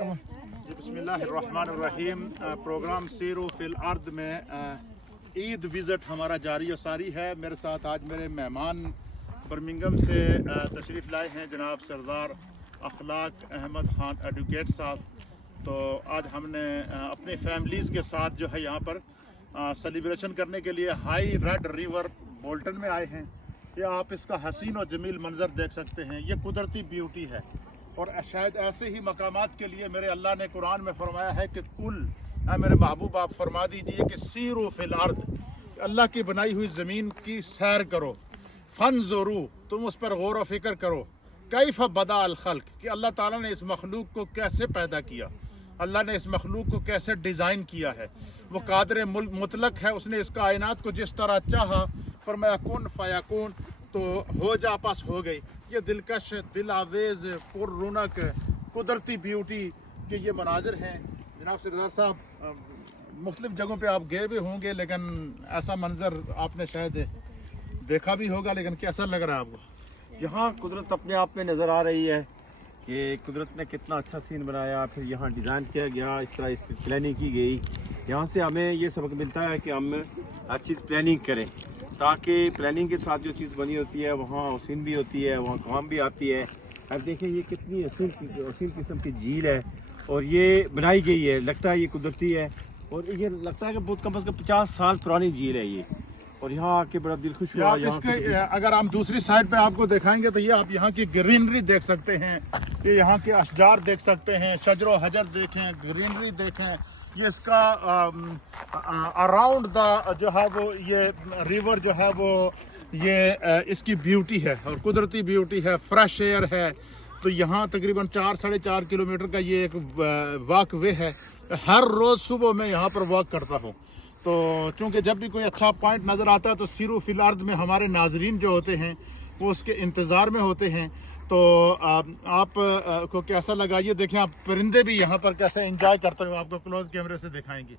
जी बिस्मिल्लाहिर्रहमानिर्रहीम। Programme sero fill अर्द में ईद विज़िट हमारा जारी और सारी है। मेरे साथ आज मेरे मेहमान बर्मिंघम से तशरीफ़ लाए हैं जनाब सरदार अखलाक अहमद ख़ान एडवोकेट साहब। तो आज हमने अपने फैमिलीज़ के साथ जो है यहाँ पर सेलिब्रेशन करने के लिए हाई रेड रिवर बोल्टन में आए हैं। ये आप इसका हसीन और जमील मंज़र देख सकते हैं। ये कुदरती ब्यूटी है और शायद ऐसे ही मकामात के लिए मेरे अल्लाह ने कुरान में फरमाया है कि कुल मेरे महबूब आप फरमा दीजिए कि सीरो फिल अर्द, अल्लाह की बनाई हुई ज़मीन की सैर करो, फनज़ुरू तुम उस पर गौर व फिक्र करो, कैफ़ बदा अल खल्क कि अल्लाह ताला ने इस मखलूक को कैसे पैदा किया, अल्लाह ने इस मखलूक को कैसे डिज़ाइन किया है। वो कादिर मुतलक है, उसने इस कायनात को जिस तरह चाहा फरमाया कुन फयाकुन तो हो जा पास हो गई। ये दिलकश दिल आवेज़ पुररौनक कुदरती ब्यूटी के ये मनाजिर हैं। जनाब सरदार साहब, मुख्तलिफ़ जगहों पे आप गए भी होंगे लेकिन ऐसा मंज़र आपने शायद देखा भी होगा, लेकिन कैसा लग रहा है आपको? यहाँ कुदरत अपने आप में नज़र आ रही है कि कुदरत ने कितना अच्छा सीन बनाया, फिर यहाँ डिज़ाइन किया गया, इस तरह इसकी प्लानिंग की गई। यहाँ से हमें ये सबक मिलता है कि हम हर चीज़ प्लानिंग करें ताकि प्लानिंग के साथ जो चीज़ बनी होती है वहाँ हसीन भी होती है, वहाँ काम भी आती है। अब देखें ये कितनी हसीन किस्म की झील है और ये बनाई गई है, लगता है ये कुदरती है और ये लगता है कि बहुत कम से कम 50 साल पुरानी झील है ये। और यहाँ आके बड़ा दिल खुश हुआ। इसके अगर हम दूसरी साइड पे आपको दिखाएंगे तो ये आप यहाँ की ग्रीनरी देख सकते हैं, ये यहाँ के अशजार देख सकते हैं, शजरो हजर देखें, ग्रीनरी देखें। ये इसका अराउंड द जो है वो ये रिवर जो है वो ये इसकी ब्यूटी है और कुदरती ब्यूटी है, फ्रेश एयर है। तो यहाँ तकरीबन 4-4.5 किलोमीटर का ये एक वॉक वे है। हर रोज़ सुबह मैं यहाँ पर वॉक करता हूँ। तो चूँकि जब भी कोई अच्छा पॉइंट नज़र आता है तो सीरो फिल अर्द में हमारे नाजरीन जो होते हैं वो उसके इंतज़ार में होते हैं। तो आप को कैसा लगा ये देखें। आप परिंदे भी यहाँ पर कैसे एंजॉय करते हो, आपको क्लोज कैमरे से दिखाएंगे।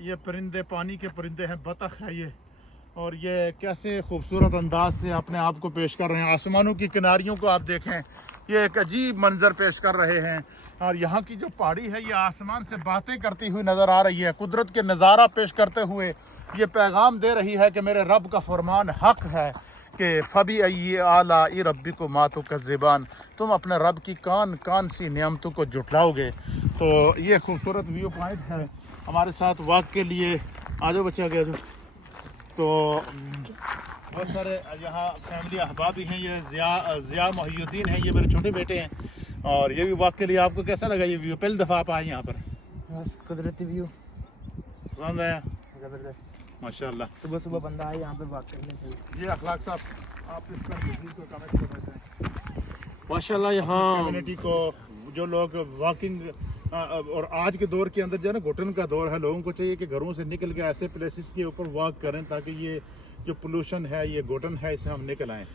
ये परिंदे पानी के परिंदे हैं, बतख है ये, और ये कैसे खूबसूरत अंदाज से अपने आप को पेश कर रहे हैं। आसमानों की किनारियों को आप देखें, ये एक अजीब मंजर पेश कर रहे हैं। और यहाँ की जो पहाड़ी है ये आसमान से बातें करती हुई नज़र आ रही है, कुदरत के नज़ारा पेश करते हुए ये पैगाम दे रही है कि मेरे रब का फरमान हक़ है कि फ़बी अय्यी आला ई रब्बी को मातो का ज़बान, तुम अपने रब की कौन सी नियमतों को जुटलाओगे। तो ये खूबसूरत व्यू पॉइंट है हमारे साथ वॉक के लिए। आ जाओ बच्चे, आ गया। तो बहुत सारे यहाँ फैमिली अहबाब भी हैं। ये ज़िया मोहिउद्दीन हैं, ये मेरे छोटे बेटे हैं। और ये भी वॉक के लिए आपको कैसा लगा ये व्यू? पहली दफ़ा आप आए यहाँ पर? बस कुदरती व्यू पसंद आया? ज़बरदस्त माशाल्लाह। सुबह सुबह बंदा आए यहाँ पे वॉक करने के लिए। ये अखलाक साहब, आप इस पर वीडियो को कमेंट कर रहे हैं माशाल्लाह यहाँ कम्युनिटी को जो लोग वॉकिंग और आज के दौर के अंदर जो है ना घुटन का दौर है, लोगों को चाहिए कि घरों से निकल के ऐसे प्लेसेस के ऊपर वॉक करें ताकि ये जो पोल्यूशन है, ये घुटन है, इससे हम निकल आएँ।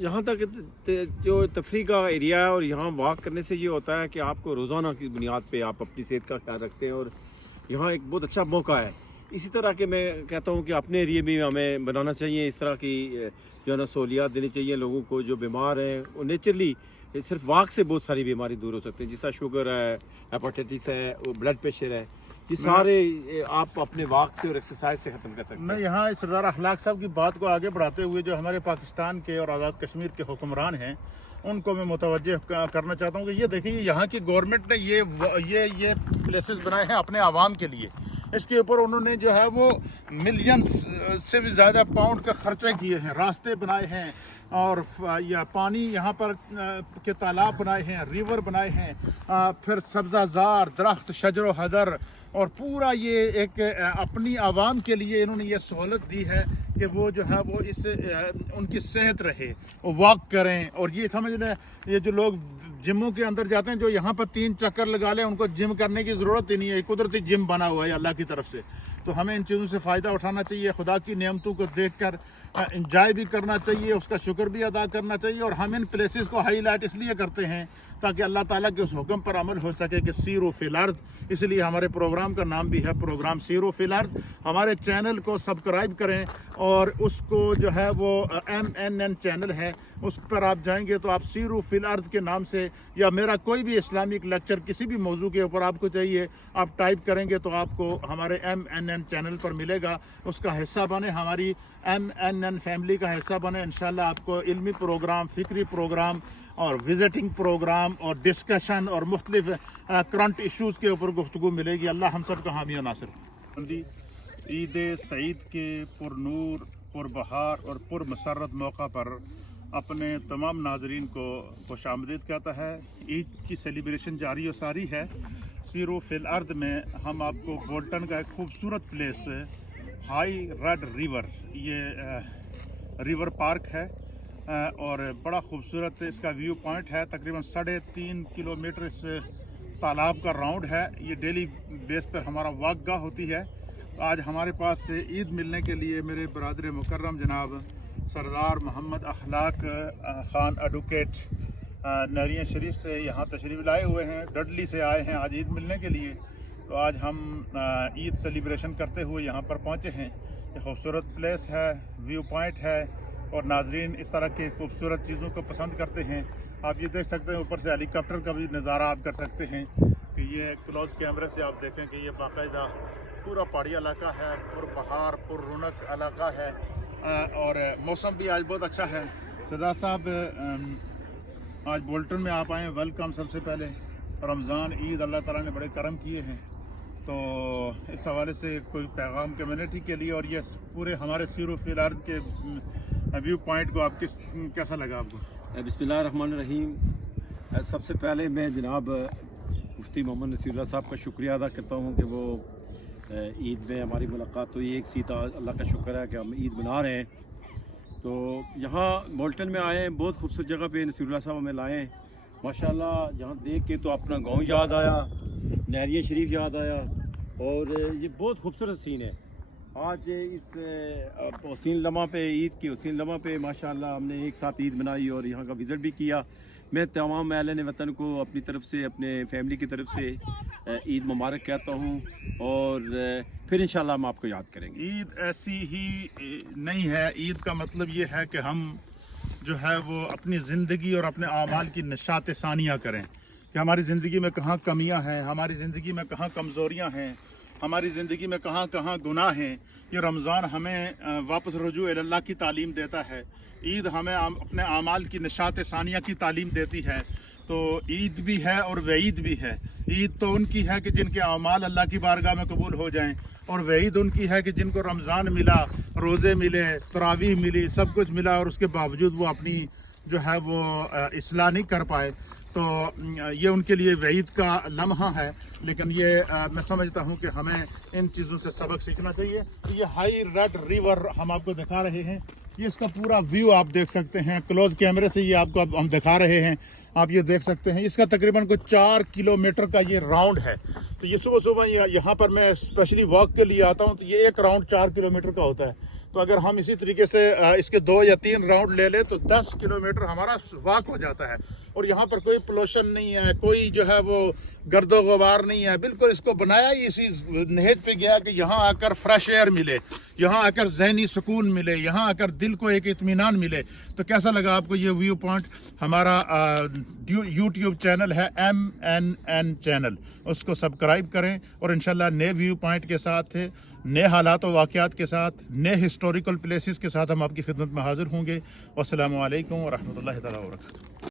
यहाँ तक जो तफरी का एरिया है और यहाँ वॉक करने से ये होता है कि आपको रोज़ाना की बुनियाद पे आप अपनी सेहत का ख्याल रखते हैं और यहाँ एक बहुत अच्छा मौका है। इसी तरह के मैं कहता हूँ कि अपने एरिया में हमें बनाना चाहिए, इस तरह की जो है ना सहूलियात देनी चाहिए लोगों को जो बीमार हैं। और नेचुरली सिर्फ वॉक से बहुत सारी बीमारी दूर हो सकती है, जैसा शुगर है, हेपेटाइटिस है, ब्लड प्रेशर है, ये सारे आप अपने वॉक से और एक्सरसाइज से ख़त्म कर सकते हैं। मैं यहाँ सरदार अखलाक साहब की बात को आगे बढ़ाते हुए जो हमारे पाकिस्तान के और आज़ाद कश्मीर के हुक्मरान हैं उनको मैं मुतवज्जे करना चाहता हूँ कि ये देखिए यहाँ की गवर्नमेंट ने ये प्लेसेस बनाए हैं अपने आवाम के लिए। इसके ऊपर उन्होंने जो है वो मिलियंस से भी ज़्यादा पाउंड का खर्चा किए हैं, रास्ते बनाए हैं और या पानी यहाँ पर के तालाब बनाए हैं, रिवर बनाए हैं, फिर सब्ज़ाज़ार दरख्त शजरो हदर, और पूरा ये एक अपनी आवाम के लिए इन्होंने ये सहूलत दी है कि वो जो है वो इससे उनकी सेहत रहे, वो वॉक करें। और ये समझ लें ये जो लोग जिमों के अंदर जाते हैं जो यहाँ पर 3 चक्कर लगा लें, उनको जिम करने की ज़रूरत ही नहीं है, कुदरती जिम बना हुआ है अल्लाह की तरफ से। तो हमें इन चीज़ों से फ़ायदा उठाना चाहिए, खुदा की नेमतों को देखकर इंजॉय भी करना चाहिए, उसका शुक्र भी अदा करना चाहिए। और हम इन प्लेसेस को हाईलाइट इसलिए करते हैं ताकि अल्लाह ताला के उस हुक्म पर अमल हो सके कि सीरो फिल अर्द, इसलिए हमारे प्रोग्राम का नाम भी है प्रोग्राम सीरो फिल अर्द। हमारे चैनल को सब्सक्राइब करें और उसको जो है वो MNN चैनल है, उस पर आप जाएंगे तो आप सीरो फिल अर्द के नाम से या मेरा कोई भी इस्लामिक लेक्चर किसी भी मौजू के ऊपर आपको चाहिए, आप टाइप करेंगे तो आपको हमारे MNN चैनल पर मिलेगा। उसका हिस्सा बने, हमारी MNN फैमिली का हिस्सा बने। इंशाल्लाह आपको इल्मी प्रोग्राम, फ़िक्री प्रोग्राम और विज़िटिंग प्रोग्राम और डिस्कशन और मुख्तलिफ करंट इश्यूज़ के ऊपर गुफ्तगू मिलेगी। अल्लाह हम सब का हामी और नासिर। ईद सईद के पुरनूर, पुरबहार और पुरमसरत मौका पर अपने तमाम नाजरीन को खुश आमदीद कहता है। ईद की सेलिब्रेशन जारी और सारी है। सीरो फिल अर्द में हम आपको बोल्टन का एक खूबसूरत प्लेस हाई रेड रिवर, ये रिवर पार्क है और बड़ा खूबसूरत इसका व्यू पॉइंट है। तकरीबन 3.5 किलोमीटर इस तालाब का राउंड है। ये डेली बेस पर हमारा वाकगा होती है। आज हमारे पास से ईद मिलने के लिए मेरे बरादर मुकर्रम जनाब सरदार मोहम्मद अखलाक ख़ान एडवोकेट नरिया शरीफ से यहाँ तशरीफ़ लाए हुए हैं। डडली से आए हैं आज ईद मिलने के लिए। तो आज हम ईद सेलिब्रेशन करते हुए यहाँ पर पहुँचे हैं। ये खूबसूरत प्लेस है, व्यू पॉइंट है और नाजरीन इस तरह के खूबसूरत चीज़ों को पसंद करते हैं। आप ये देख सकते हैं, ऊपर से हेलीकॉप्टर का भी नज़ारा आप कर सकते हैं कि ये क्लोज़ कैमरे से आप देखें कि ये बाकायदा पूरा पहाड़ी इलाका है, पुरबहार पुर रौनक इलाका है और मौसम भी आज बहुत अच्छा है। सरदार साहब आज बोल्टन में आप आए, वेलकम। सबसे पहले रमज़ान ईद अल्लाह ताला ने बड़े करम किए हैं, तो इस हवाले से कोई पैगाम कम्युनिटी के लिए और ये पूरे हमारे सीरो फिल अर्द के व्यू पॉइंट को आप कैसा लगा आपको? बिस्मिल्लाहिर्रहमानिर्रहीम। सबसे पहले मैं जनाब मुफ्ती मोहम्मद नसीरुल्लाह साहब का शुक्रिया अदा करता हूँ कि वो ईद में हमारी मुलाकात हुई। एक सीता अल्लाह का शुक्र है कि हम ईद मना रहे हैं। तो यहाँ बोल्टन में आए हैं, बहुत खूबसूरत जगह पे नसीरुल्लाह साहब हमें लाए हैं माशाल्लाह। जहाँ देख के तो अपना गांव याद आया, नहरिया शरीफ याद आया और ये बहुत खूबसूरत सीन है। आज इस हसीन लम्हा पे, ईद की हसीन लम्हा पे माशाल्लाह हमने एक साथ ईद मनाई और यहाँ का विज़िट भी किया। मैं तमाम अहले वतन को अपनी तरफ से, अपने फैमिली की तरफ से ईद मुबारक कहता हूँ और फिर इंशाल्लाह हम आपको याद करेंगे। ईद ऐसी ही नहीं है। ईद का मतलब ये है कि हम जो है वो अपनी ज़िंदगी और अपने आमाल की नशात सानिया करें कि हमारी ज़िंदगी में कहाँ कमियाँ हैं, हमारी ज़िंदगी में कहाँ कमज़ोरियाँ हैं, हमारी ज़िंदगी में कहाँ कहाँ गुनाह हैं। ये रमज़ान हमें वापस रुजू अल्लाह की तालीम देता है। ईद हमें अपने आमाल की नशात सानिया की तालीम देती है। तो ईद भी है और वईद भी है। ईद तो उनकी है कि जिनके आमाल अल्लाह की बारगाह में कबूल हो जाएं और वईद उनकी है कि जिनको रमज़ान मिला, रोज़े मिले, तरावीह मिली, सब कुछ मिला और उसके बावजूद वो अपनी जो है वो इस्लाह नहीं कर पाए। तो ये उनके लिए वईद का लम्हा है। लेकिन ये मैं समझता हूँ कि हमें इन चीज़ों से सबक सीखना चाहिए। ये हाई रेड रिवर हम आपको दिखा रहे हैं। ये इसका पूरा व्यू आप देख सकते हैं, क्लोज कैमरे से ये आपको हम दिखा रहे हैं। आप ये देख सकते हैं, इसका तकरीबन कुछ 4 किलोमीटर का ये राउंड है। तो ये सुबह सुबह यहाँ पर मैं स्पेशली वॉक के लिए आता हूँ, तो ये एक राउंड 4 किलोमीटर का होता है। तो अगर हम इसी तरीके से इसके 2 या 3 राउंड ले लें तो 10 किलोमीटर हमारा वॉक हो जाता है। और यहाँ पर कोई पोल्यूशन नहीं है, कोई जो है वो गर्दो गुबार नहीं है। बिल्कुल इसको बनाया ही इसी नहज पे गया कि यहाँ आकर फ्रेश एयर मिले, यहाँ आकर जहनी सुकून मिले, यहाँ आकर दिल को एक इत्मीनान मिले। तो कैसा लगा आपको ये व्यू पॉइंट? हमारा यूट्यूब चैनल है MNN चैनल, उसको सब्सक्राइब करें और इंशाल्लाह नए व्यू पॉइंट के साथ, नए हालात और वाक़यात के साथ, नए हिस्टोरिकल प्लेसेस के साथ हम आपकी खिदमत में हाज़िर होंगे। वस्सलामु अलैकुम व रहमतुल्लाहि तआला व बरकातहू।